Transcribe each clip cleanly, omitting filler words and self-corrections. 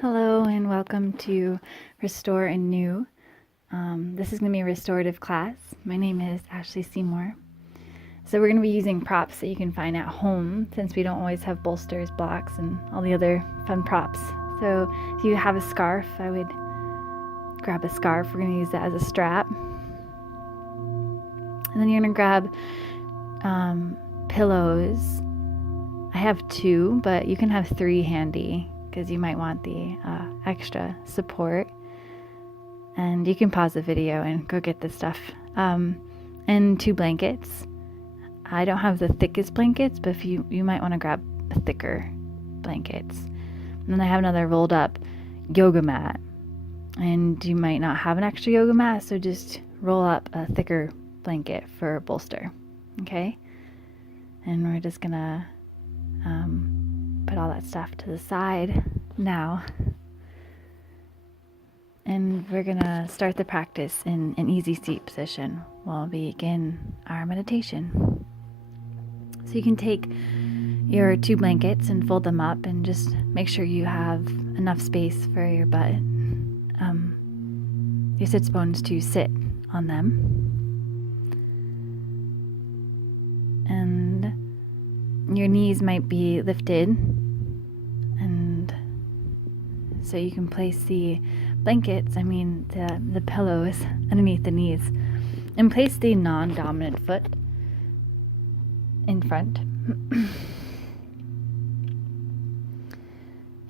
Hello and welcome to Restore and New. This is going to be a restorative class. My name is Ashley Seymour. So we're going to be using props that you can find at home since we don't always have bolsters, blocks, and all the other fun props. So if you have a scarf, I would grab a scarf. We're going to use that as a strap. And then you're going to grab pillows. I have 2, but you can have 3 handy, because you might want the extra support. And you can pause the video and go get this stuff. And 2 blankets. I don't have the thickest blankets, but if you might want to grab thicker blankets. And then I have another rolled up yoga mat. And you might not have an extra yoga mat, so just roll up a thicker blanket for a bolster. Okay? And we're just gonna put all that stuff to the side now. And we're gonna start the practice in an easy seat position while we begin our meditation. So you can take your 2 blankets and fold them up and just make sure you have enough space for your butt, your sits bones to sit on them. And your knees might be lifted, and so you can place the blankets, the pillows underneath the knees, and place the non-dominant foot in front.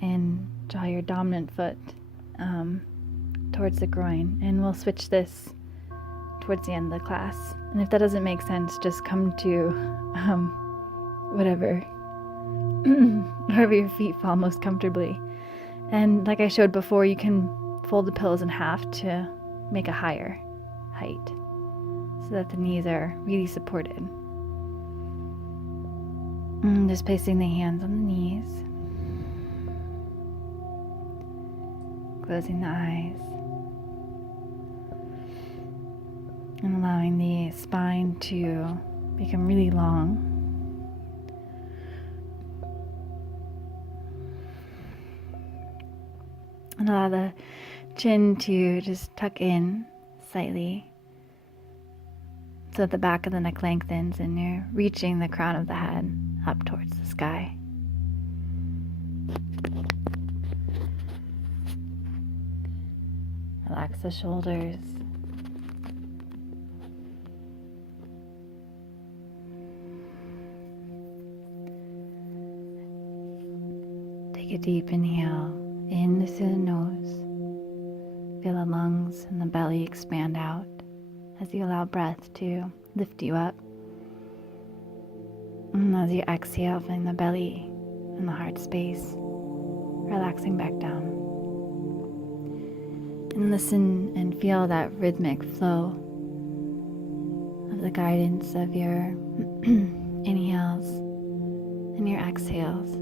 And draw your dominant foot towards the groin, and we'll switch this towards the end of the class. And if that doesn't make sense, just come to wherever your feet fall most comfortably. And like I showed before, you can fold the pillows in half to make a higher height so that the knees are really supported. And just placing the hands on the knees, closing the eyes, and allowing the spine to become really long. And allow the chin to just tuck in slightly so that the back of the neck lengthens and you're reaching the crown of the head up towards the sky. Relax the shoulders. Take a deep inhale in through the nose. Feel the lungs and the belly expand out as you allow breath to lift you up. And as you exhale, feeling the belly and the heart space relaxing back down. And listen and feel that rhythmic flow of the guidance of your inhales and your exhales.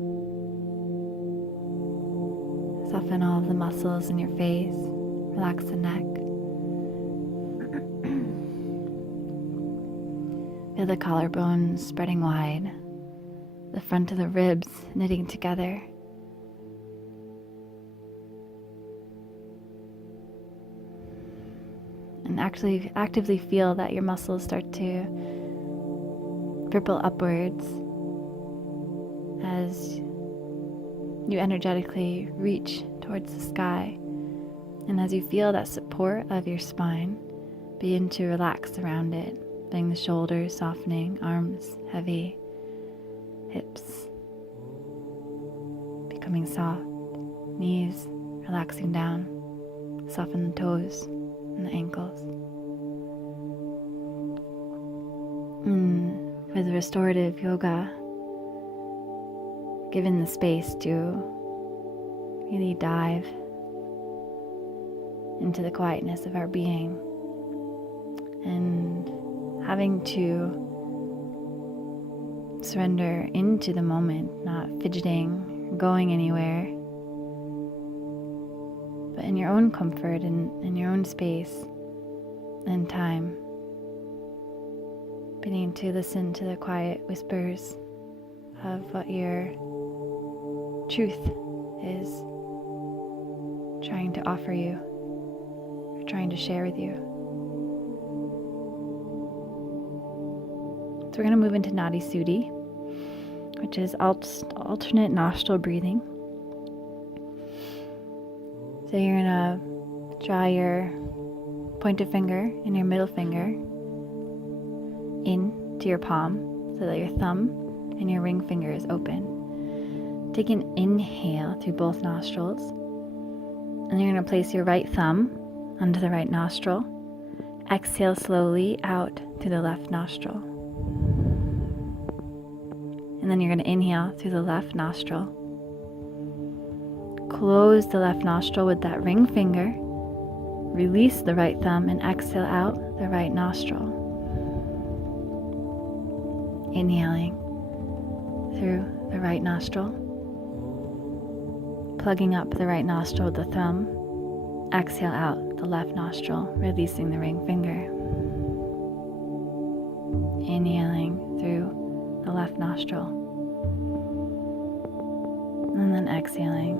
Soften all of the muscles in your face. Relax the neck. Feel the collarbones spreading wide. The front of the ribs knitting together. And actually actively feel that your muscles start to ripple upwards as you energetically reach towards the sky. And as you feel that support of your spine, begin to relax around it, feeling the shoulders softening, arms heavy, hips becoming soft, knees relaxing down, soften the toes and the ankles. And with restorative yoga, given the space to really dive into the quietness of our being and having to surrender into the moment, not fidgeting, going anywhere, but in your own comfort and in your own space and time, beginning to listen to the quiet whispers of what your truth is, to offer you, or trying to share with you. So we're going to move into Nadi Suddhi, which is alternate nostril breathing. So you're going to draw your pointer finger and your middle finger into your palm so that your thumb and your ring finger is open. Take an inhale through both nostrils, and you're going to place your right thumb under the right nostril. Exhale slowly out through the left nostril. And then you're going to inhale through the left nostril. Close the left nostril with that ring finger. Release the right thumb and exhale out the right nostril. Inhaling through the right nostril. Plugging up the right nostril with the thumb. Exhale out the left nostril, releasing the ring finger. Inhaling through the left nostril. And then exhaling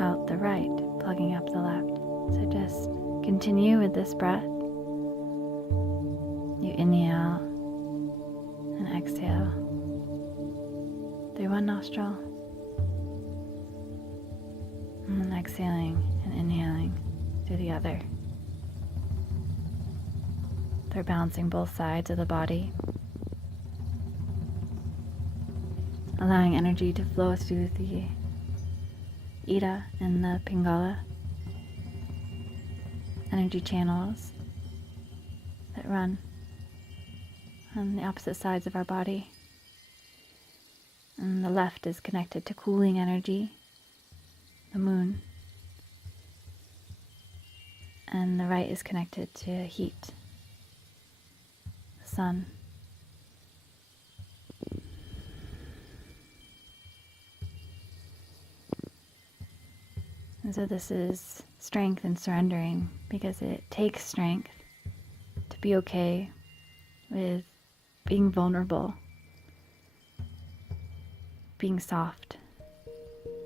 out the right, plugging up the left. So just continue with this breath. You inhale and exhale through one nostril, and then exhaling and inhaling through the other. They're balancing both sides of the body, allowing energy to flow through the Ida and the Pingala energy channels that run on the opposite sides of our body. And the left is connected to cooling energy, the moon, and the right is connected to heat, the sun. And so this is strength and surrendering, because it takes strength to be okay with being vulnerable, being soft.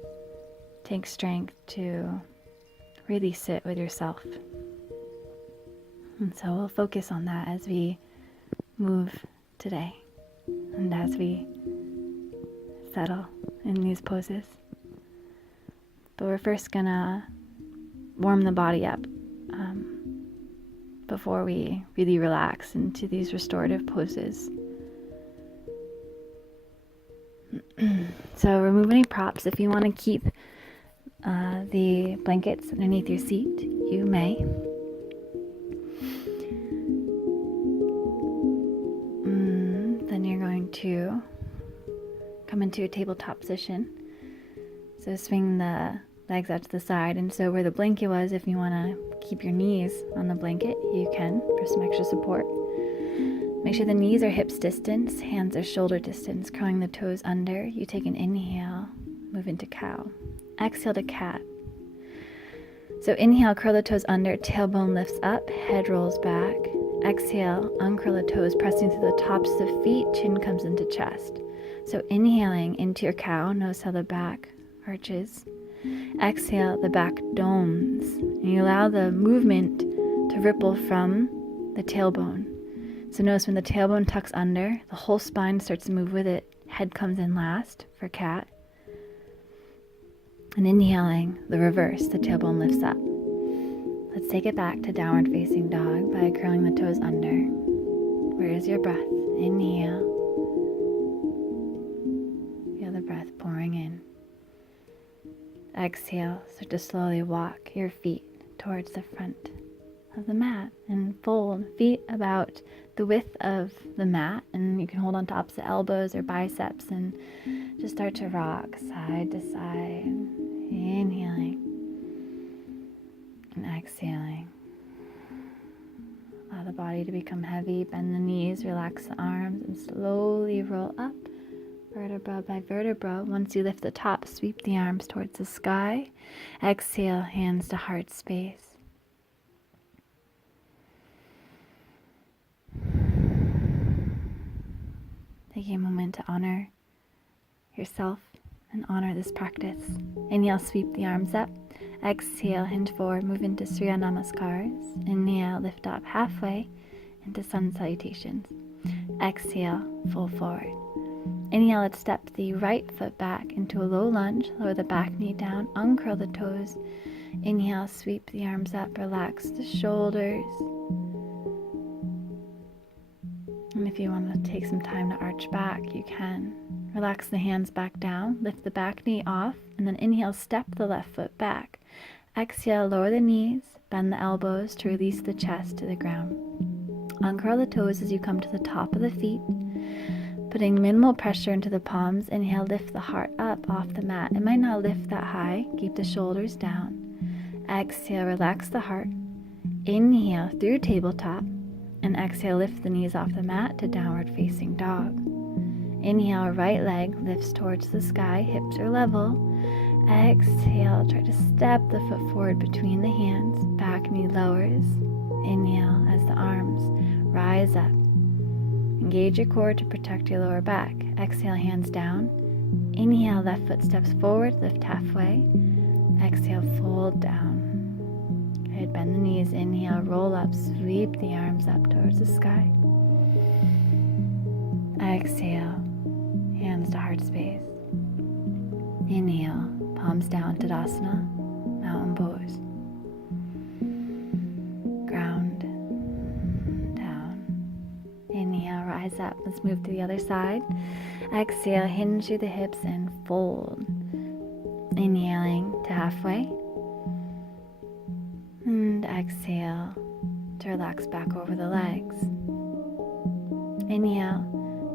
It takes strength to really sit with yourself. And so we'll focus on that as we move today and as we settle in these poses. But we're first gonna warm the body up before we really relax into these restorative poses. So remove any props. If you want to keep the blankets underneath your seat, you may. Then you're going to come into a tabletop position. So swing the legs out to the side, and so where the blanket was, if you want to keep your knees on the blanket, you can, for some extra support. Make sure the knees are hips distance, hands are shoulder distance, curling the toes under. You take an inhale, move into cow. Exhale to cat. So inhale, curl the toes under, tailbone lifts up, head rolls back. Exhale, uncurl the toes, pressing through the tops of the feet, chin comes into chest. So inhaling into your cow, notice how the back arches. Exhale, the back domes. And you allow the movement to ripple from the tailbone. So notice when the tailbone tucks under, the whole spine starts to move with it. Head comes in last for cat. And inhaling, the reverse, the tailbone lifts up. Let's take it back to downward facing dog by curling the toes under. Where is your breath? Inhale. Feel the breath pouring in. Exhale, start to slowly walk your feet towards the front of the mat and fold feet about the width of the mat, and you can hold on to opposite elbows or biceps and just start to rock side to side, inhaling and exhaling. Allow the body to become heavy, bend the knees, relax the arms, and slowly roll up vertebra by vertebra. Once you lift the top, sweep the arms towards the sky. Exhale, hands to heart space. Taking a moment to honor yourself and honor this practice. Inhale, sweep the arms up. Exhale, hinge forward, move into Surya Namaskars. Inhale, lift up halfway into sun salutations. Exhale, fold forward. Inhale, let's step the right foot back into a low lunge. Lower the back knee down, uncurl the toes. Inhale, sweep the arms up, relax the shoulders. And if you want to take some time to arch back, you can. Relax the hands back down, lift the back knee off, and then inhale, step the left foot back. Exhale, lower the knees, bend the elbows to release the chest to the ground. Uncurl the toes as you come to the top of the feet. Putting minimal pressure into the palms, inhale, lift the heart up off the mat. It might not lift that high, keep the shoulders down. Exhale, relax the heart. Inhale through tabletop, and exhale, lift the knees off the mat to downward facing dog. Inhale, right leg lifts towards the sky, hips are level. Exhale, try to step the foot forward between the hands, back knee lowers. Inhale as the arms rise up. Engage your core to protect your lower back. Exhale, hands down. Inhale, left foot steps forward, lift halfway. Exhale, fold down. Good, bend the knees. Inhale, roll up, sweep the arms up towards the sky. Exhale, hands to heart space. Inhale, palms down, Tadasana, mountain pose. Ground, down. Inhale, rise up. Let's move to the other side. Exhale, hinge through the hips and fold. Inhaling to halfway. And exhale to relax back over the legs. Inhale,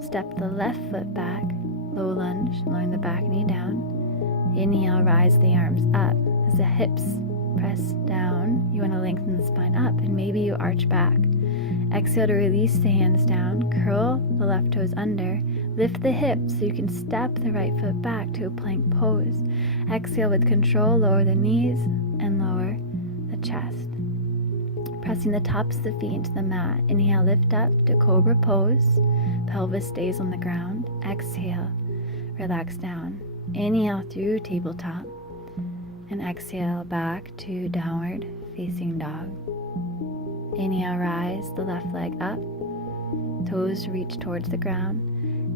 step the left foot back, low lunge, lowering the back knee down. Inhale, rise the arms up. As the hips press down, you want to lengthen the spine up, and maybe you arch back. Exhale to release the hands down, curl the left toes under, lift the hips so you can step the right foot back to a plank pose. Exhale with control, lower the knees and lower the chest. Pressing the tops of the feet into the mat. Inhale, lift up to cobra pose. Pelvis stays on the ground. Exhale, relax down. Inhale through tabletop. And exhale back to downward facing dog. Inhale, rise the left leg up. Toes reach towards the ground.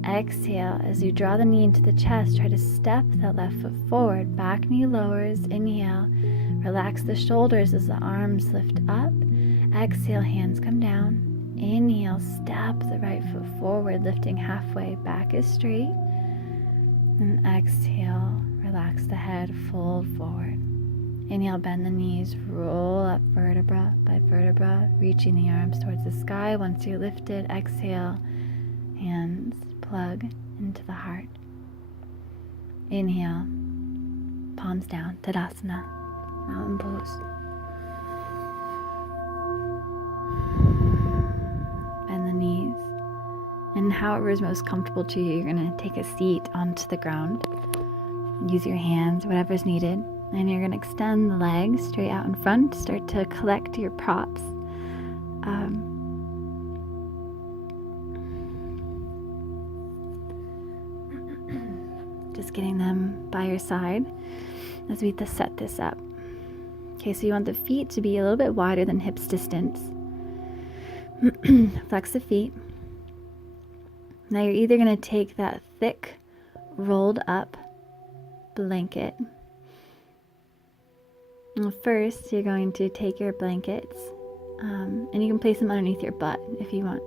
Exhale, as you draw the knee into the chest, try to step that left foot forward. Back knee lowers. Inhale, relax the shoulders as the arms lift up. Exhale, hands come down. Inhale, step the right foot forward, lifting halfway. Back is straight. And exhale, relax the head, fold forward. Inhale, bend the knees, roll up vertebra by vertebra, reaching the arms towards the sky. Once you're lifted, exhale, hands plug into the heart. Inhale, palms down, Tadasana, mountain pose. Bend the knees. And however is most comfortable to you, you're going to take a seat onto the ground. Use your hands, whatever's needed. And you're going to extend the legs straight out in front. Start to collect your props. Just getting them by your side as we set this up. Okay, so you want the feet to be a little bit wider than hips distance. Flex the feet. Now you're either going to take that thick, rolled up blanket. Well, first, you're going to take your blankets, and you can place them underneath your butt if you want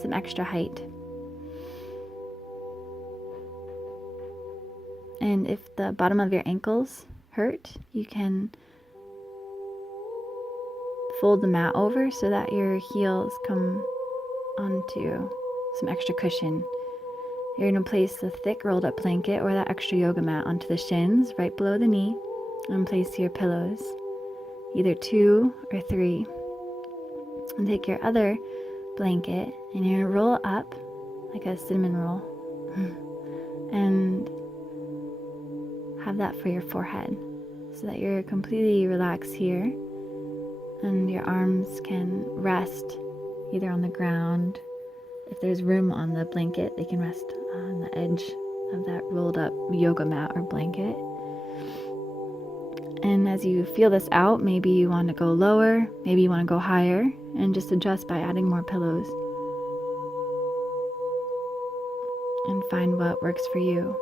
some extra height. And if the bottom of your ankles hurt, you can fold the mat over so that your heels come onto some extra cushion. You're going to place the thick rolled up blanket or that extra yoga mat onto the shins right below the knee, and place your pillows, either 2 or 3. And take your other blanket and you're going to roll up like a cinnamon roll and have that for your forehead so that you're completely relaxed here, and your arms can rest either on the ground. If there's room on the blanket, they can rest on the edge of that rolled up yoga mat or blanket. And as you feel this out, maybe you want to go lower, maybe you want to go higher, and just adjust by adding more pillows. And find what works for you.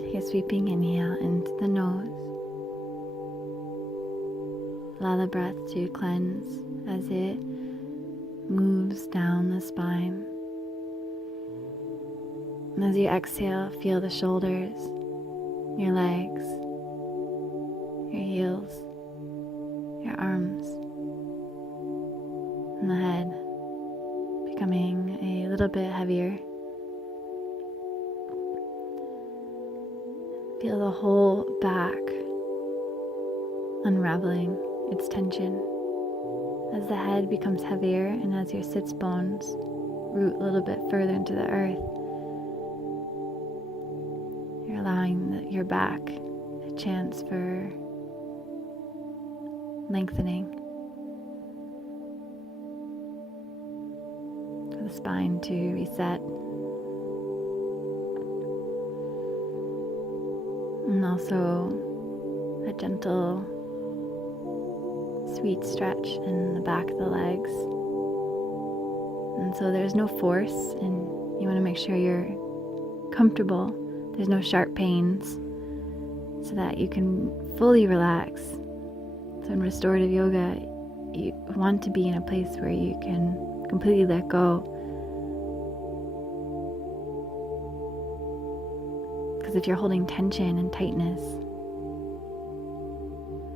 Take a sweeping inhale into the nose. Allow the breath to cleanse as it moves down the spine. And as you exhale, feel the shoulders, your legs, your heels, your arms, and the head becoming a little bit heavier. Feel the whole back unraveling its tension as the head becomes heavier and as your sits bones root a little bit further into the earth. You're allowing your back a chance for lengthening, for the spine to reset, and also a gentle, sweet stretch in the back of the legs. And so there's no force, and you want to make sure you're comfortable. There's no sharp pains, so that you can fully relax. So in restorative yoga, you want to be in a place where you can completely let go. Because if you're holding tension and tightness,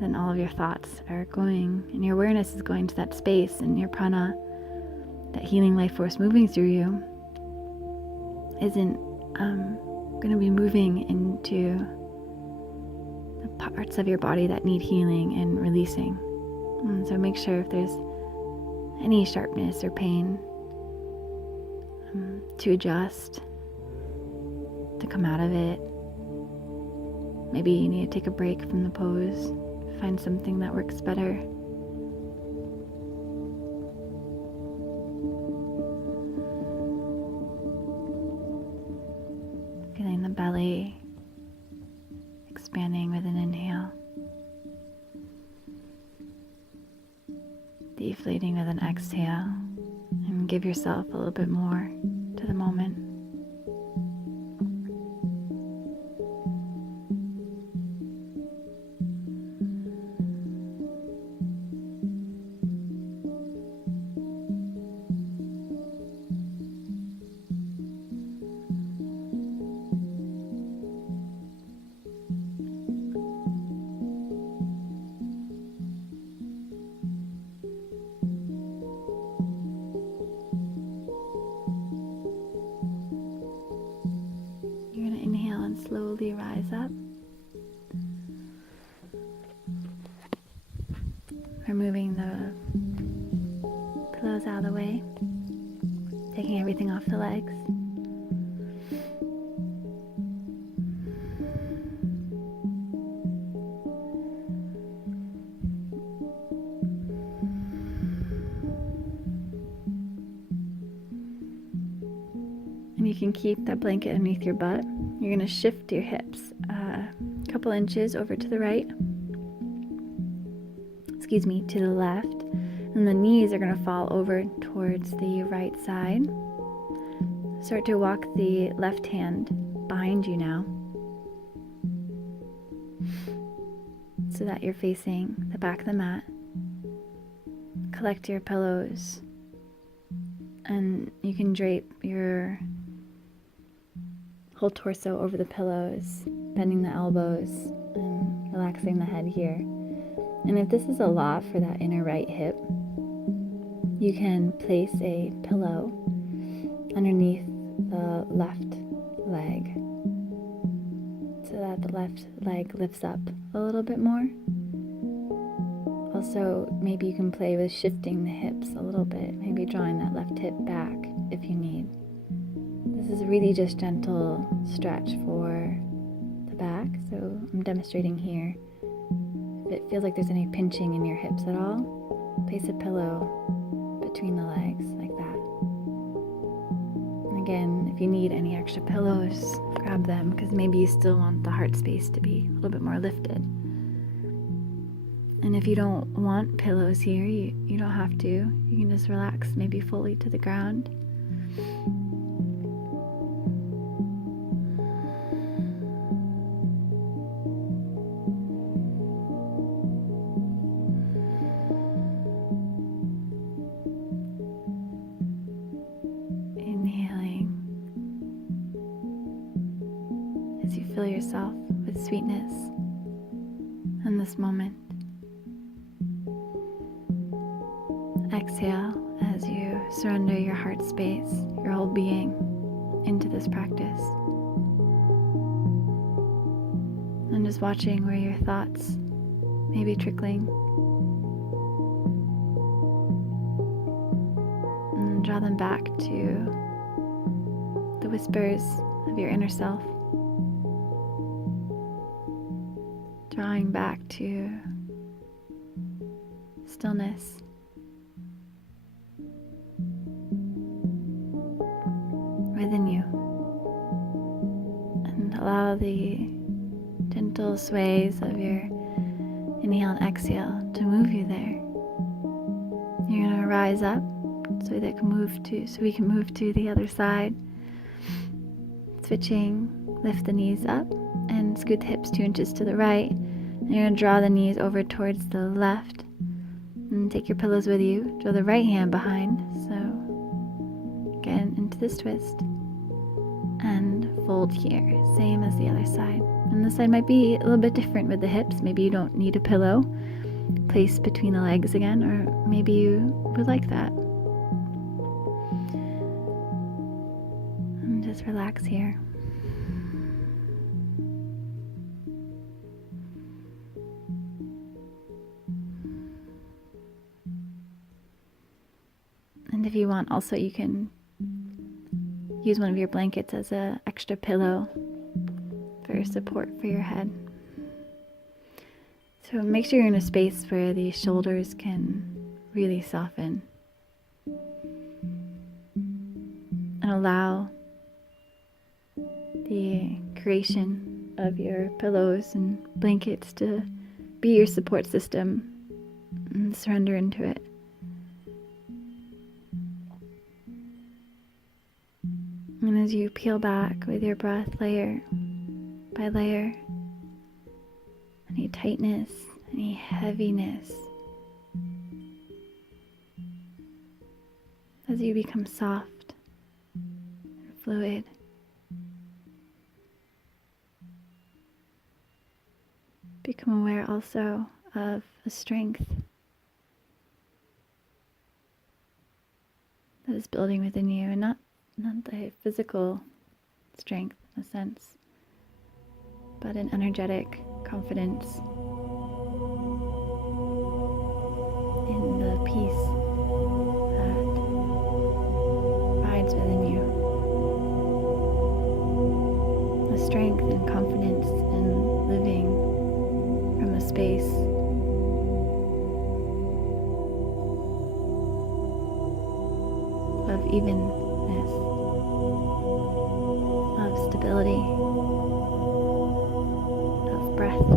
then all of your thoughts are going, and your awareness is going to that space, and your prana, that healing life force moving through you, isn't going to be moving into the parts of your body that need healing and releasing. And so make sure if there's any sharpness or pain, to adjust, to come out of it. Maybe you need to take a break from the pose, find something that works better. Feeling the belly expanding with an inhale, deflating with an exhale, and give yourself a little bit more to the moment. Slowly rise up, removing the pillows out of the way, taking everything off the legs. And you can keep that blanket underneath your butt. You're going to shift your hips a couple inches over to the right, to the left, and the knees are going to fall over towards the right side. Start to walk the left hand behind you now, so that you're facing the back of the mat. Collect your pillows, and you can drape your whole torso over the pillows, bending the elbows and relaxing the head here. And if this is a lot for that inner right hip, you can place a pillow underneath the left leg so that the left leg lifts up a little bit more. Also, maybe you can play with shifting the hips a little bit, maybe drawing that left hip back if you need. This is really just gentle stretch for the back, so I'm demonstrating here. If it feels like there's any pinching in your hips at all, place a pillow between the legs like that. Again, if you need any extra pillows, grab them, because maybe you still want the heart space to be a little bit more lifted. And if you don't want pillows here, you don't have to. You can just relax maybe fully to the ground. Inhaling as you fill yourself with sweetness in this moment. Exhale as you surrender your heart space, your whole being, into this practice. And just watching where your thoughts may be trickling. And draw them back to the whispers of your inner self. Drawing back to stillness. Within you, and allow the gentle sways of your inhale and exhale to move you there. You're going to rise up so we can move to the other side. Switching, lift the knees up and scoot the hips 2 inches to the right. And you're going to draw the knees over towards the left and take your pillows with you. Draw the right hand behind, so again into this twist. And fold here, same as the other side. And this side might be a little bit different with the hips. Maybe you don't need a pillow placed between the legs again, or maybe you would like that. And just relax here. And if you want, also you can use one of your blankets as an extra pillow for support for your head. So make sure you're in a space where the shoulders can really soften. And allow the creation of your pillows and blankets to be your support system, and surrender into it. And as you peel back with your breath layer by layer, any tightness, any heaviness, as you become soft and fluid, become aware also of a strength that is building within you, and not the physical strength in a sense, but an energetic confidence in the peace that rides within you. The strength and confidence in living from a space of evenness, of stability, of breath.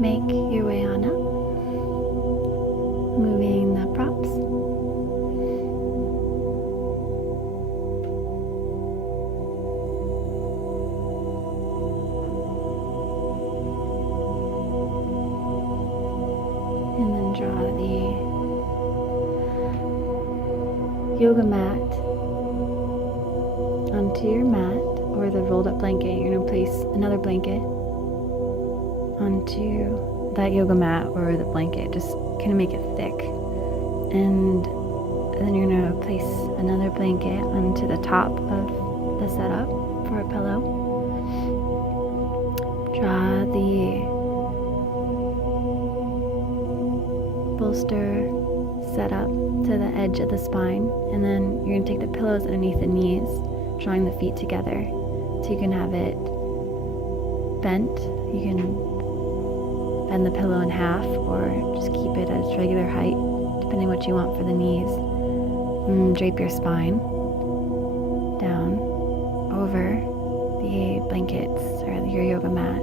make your way on up, moving the props. And then draw the yoga mat onto your mat or the rolled up blanket. You're going to place another blanket onto that yoga mat or the blanket, just kind of make it thick. And then you're going to place another blanket onto the top of the setup for a pillow. Draw the bolster setup to the edge of the spine, and then you're going to take the pillows underneath the knees, drawing the feet together so you can have it bent. You can bend the pillow in half or just keep it at its regular height, depending what you want for the knees. And drape your spine down over the blankets or your yoga mat.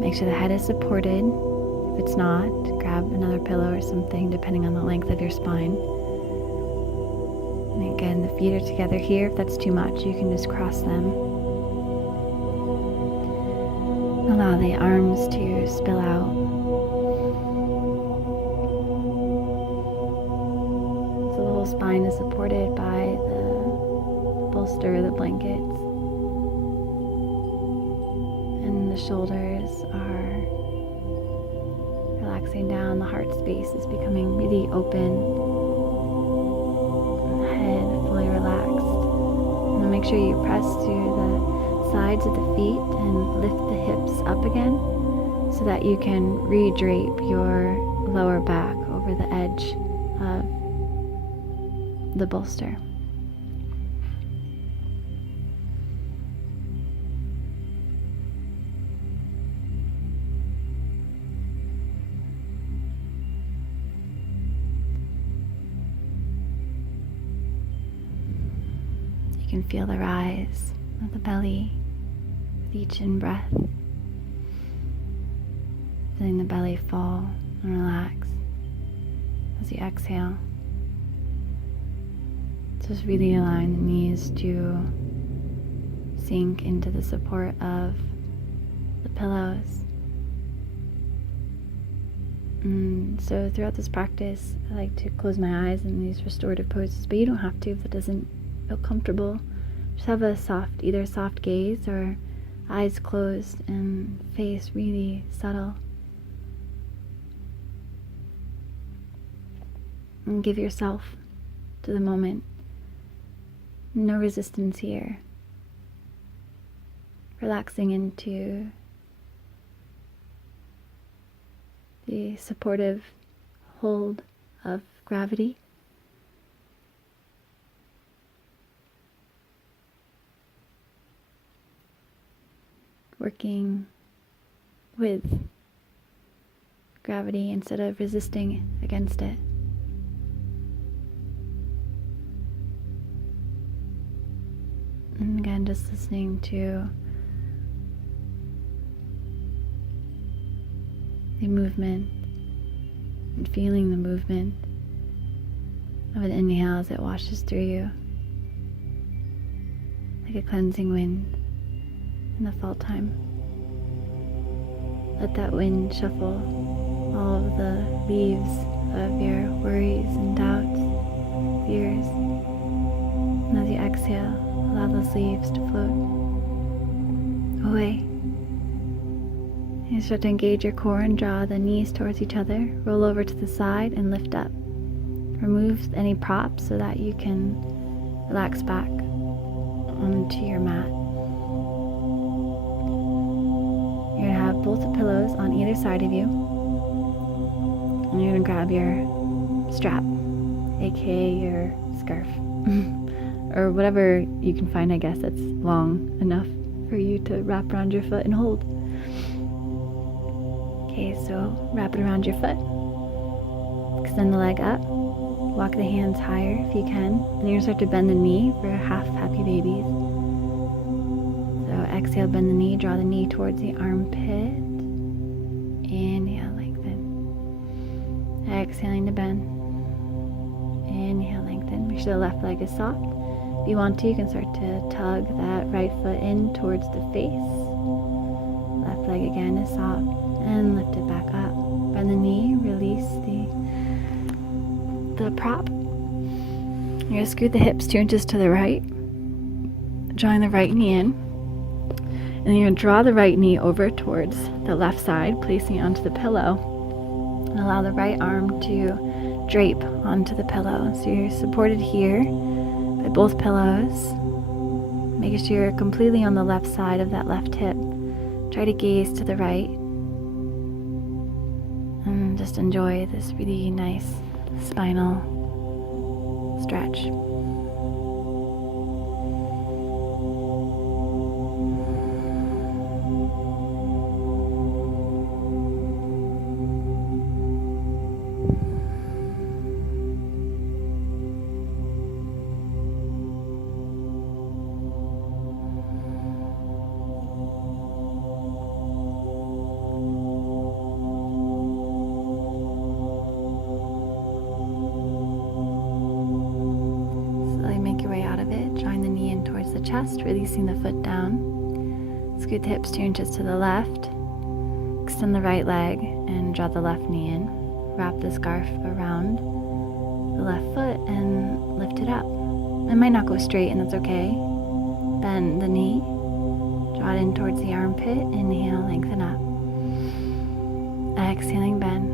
Make sure the head is supported. If it's not, grab another pillow or something depending on the length of your spine. And again, the feet are together here. If that's too much, you can just cross them. Allow the arms to spill out. So the whole spine is supported by the bolster, the blankets. And the shoulders are relaxing down. The heart space is becoming really open. And the head fully relaxed. And then make sure you press to the sides of the feet and lift the hips up again so that you can re-drape your lower back over the edge of the bolster. You can feel the rise of the belly with each in-breath. Feeling the belly fall and relax as you exhale. Just really allowing the knees to sink into the support of the pillows. And so throughout this practice, I like to close my eyes in these restorative poses, but you don't have to if it doesn't feel comfortable. Just have a either soft gaze or eyes closed and face really subtle. And give yourself to the moment. No resistance here. Relaxing into the supportive hold of gravity. Working with gravity instead of resisting against it. And again, just listening to the movement and feeling the movement of an inhale as it washes through you like a cleansing wind in the fall time. Let that wind shuffle all of the leaves of your worries and doubts, fears. And as you exhale, allow those leaves to float away. You start to engage your core and draw the knees towards each other. Roll over to the side and lift up. Remove any props so that you can relax back onto your mat. You're going to have both the pillows on either side of you. And you're going to grab your strap, aka your scarf. Or whatever you can find, I guess, that's long enough for you to wrap around your foot and hold. Okay, so wrap it around your foot. Extend the leg up. Walk the hands higher if you can. And you're going to start to bend the knee for half happy babies. So exhale, bend the knee, draw the knee towards the armpit. Inhale, lengthen. Exhaling to bend. Inhale, lengthen. Make sure the left leg is soft. If you want to, you can start to tug that right foot in towards the face. Left leg again is soft. And lift it back up. Bend the knee, release the prop. You're going to scoot the hips 2 inches to the right. Drawing the right knee in. And then you're going to draw the right knee over towards the left side, placing it onto the pillow. And allow the right arm to drape onto the pillow. So you're supported here by both pillows. Making sure you're completely on the left side of that left hip. Try to gaze to the right. And just enjoy this really nice spinal stretch. Chest, releasing the foot down. Scoot the hips 2 inches to the left. Extend the right leg and draw the left knee in. Wrap the scarf around the left foot and lift it up. It might not go straight, and that's okay. Bend the knee. Draw it in towards the armpit. Inhale, lengthen up. Exhaling, bend.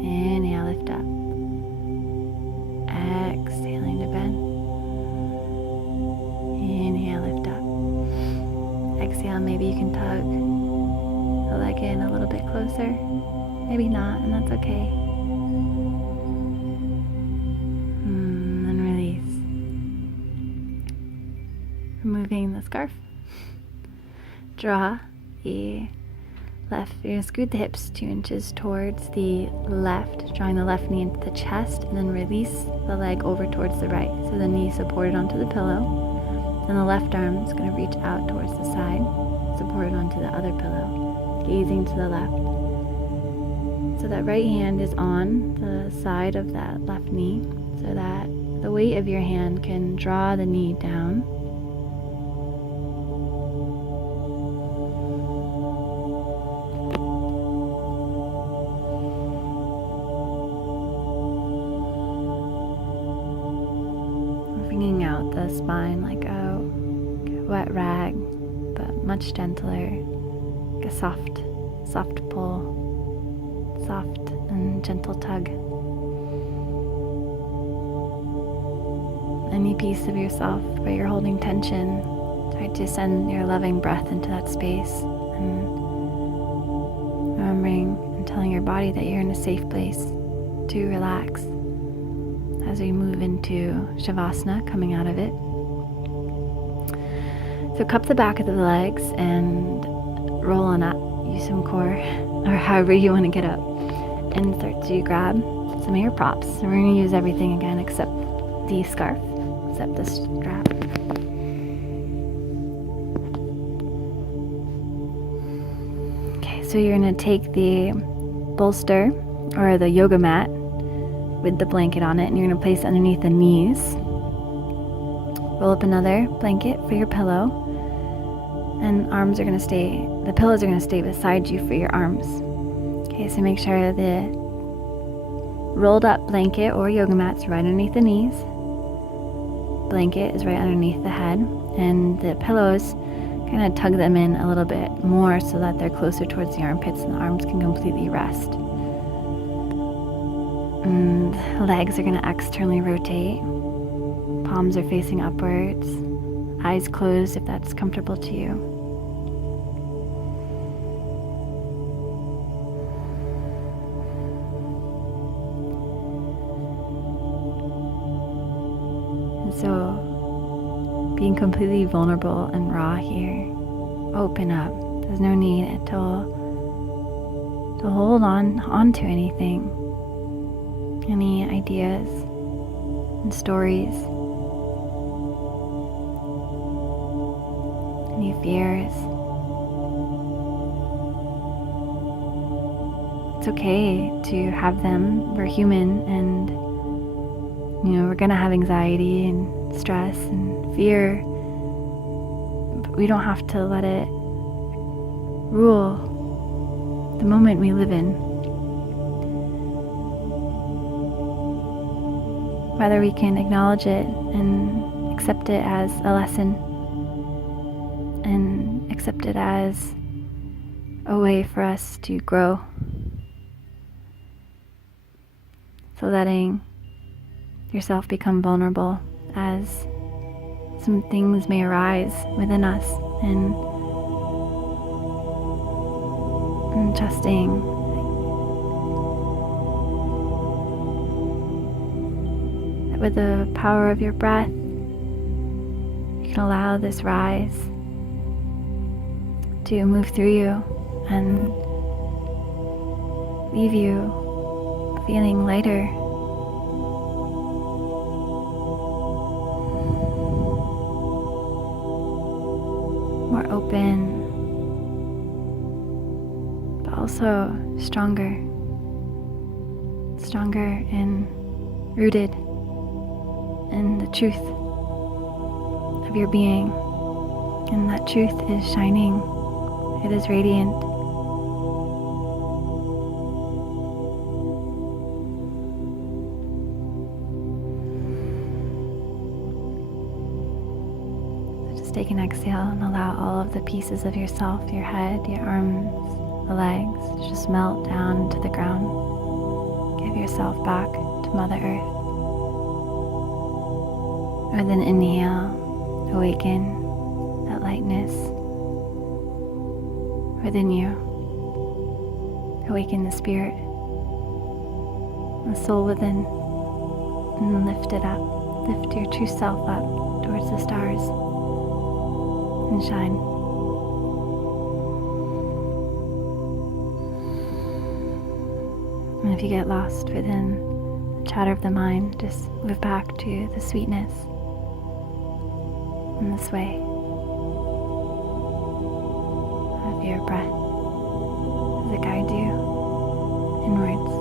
Inhale, lift up. Exhaling to bend. Inhale, lift up. Exhale, maybe you can tug the leg in a little bit closer. Maybe not, and that's okay. And release. Removing the scarf. Draw the left. You're going to scoot the hips 2 inches towards the left, drawing the left knee into the chest, and then release the leg over towards the right. So the knee supported onto the pillow. And the left arm is going to reach out towards the side, supported onto the other pillow, gazing to the left. So that right hand is on the side of that left knee, so that the weight of your hand can draw the knee down. Bringing out the spine like a wet rag, but much gentler, like a soft pull, soft and gentle tug. Any piece of yourself where you're holding tension, try to send your loving breath into that space, and remembering and telling your body that you're in a safe place to relax as we move into Shavasana, coming out of it. So cup the back of the legs and roll on up. Use some core, or however you want to get up. And start to grab some of your props. So we're going to use everything again except the scarf, except the strap. Okay, so you're going to take the bolster, or the yoga mat, with the blanket on it, and you're going to place it underneath the knees. Roll up another blanket for your pillow. And arms are going to stay, the pillows are going to stay beside you for your arms. Okay, so make sure the rolled up blanket or yoga mat's right underneath the knees. Blanket is right underneath the head. And the pillows, kind of tug them in a little bit more so that they're closer towards the armpits and the arms can completely rest. And legs are going to externally rotate. Palms are facing upwards. Eyes closed if that's comfortable to you. And so, being completely vulnerable and raw here, open up. There's no need to hold on to anything, any ideas and stories, any fears. it's okay to have them. We're human, and we're gonna have anxiety and stress and fear, but we don't have to let it rule the moment we live in. Whether we can acknowledge it and accept it as a lesson and accept it as a way for us to grow. So letting yourself become vulnerable as some things may arise within us, and trusting that with the power of your breath, you can allow this rise to move through you and leave you feeling lighter, more open, but also stronger and rooted in the truth of your being. And that truth is shining. It is radiant. So just take an exhale and allow all of the pieces of yourself, your head, your arms, the legs, to just melt down to the ground. Give yourself back to Mother Earth. With an inhale, awaken that lightness within you. Awaken the spirit, the soul within, and lift it up. Lift your true self up towards the stars and shine. And if you get lost within the chatter of the mind, just move back to the sweetness in this way of your breath as it guides you inwards.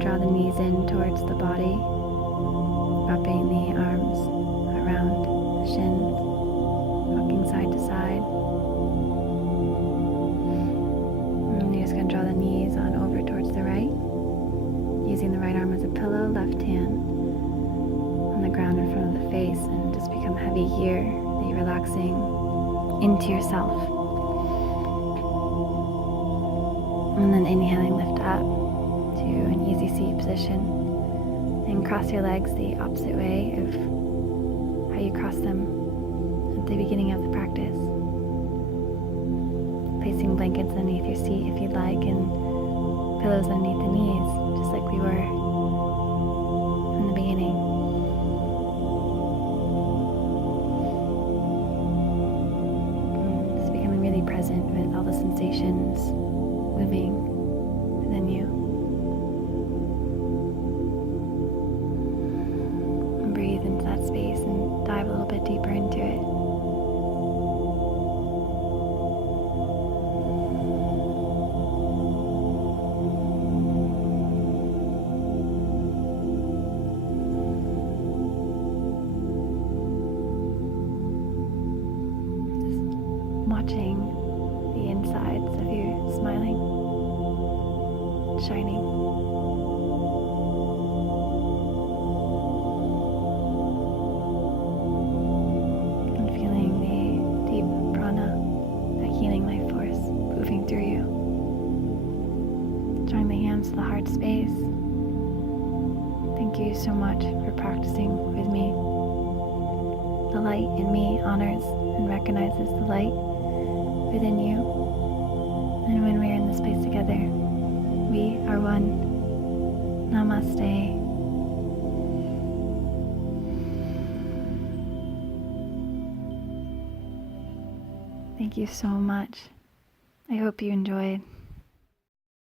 Draw the knees in towards the body, wrapping the the arms around the shins, rocking side to side. And you're just going to draw the knees on over towards the right, using the right arm as a pillow, left hand on the ground in front of the face, and just become heavy here, really relaxing into yourself. And then inhaling, lift up to an easy seat position, and cross your legs the opposite way of how you cross them at the beginning of the practice. Placing blankets underneath your seat if you'd like, and pillows underneath the knees, just like we were in the beginning. Just becoming really present with all the sensations moving within you. And breathe into that space and dive a little bit deeper into it. Watching the insides of you smiling, shining. And feeling the deep prana, that healing life force moving through you. Drawing the hands to the heart space. Thank you so much for practicing with me. The light in me honors and recognizes the light within you, and when we're in this place together, we are one. Namaste. Thank you so much. I hope you enjoyed.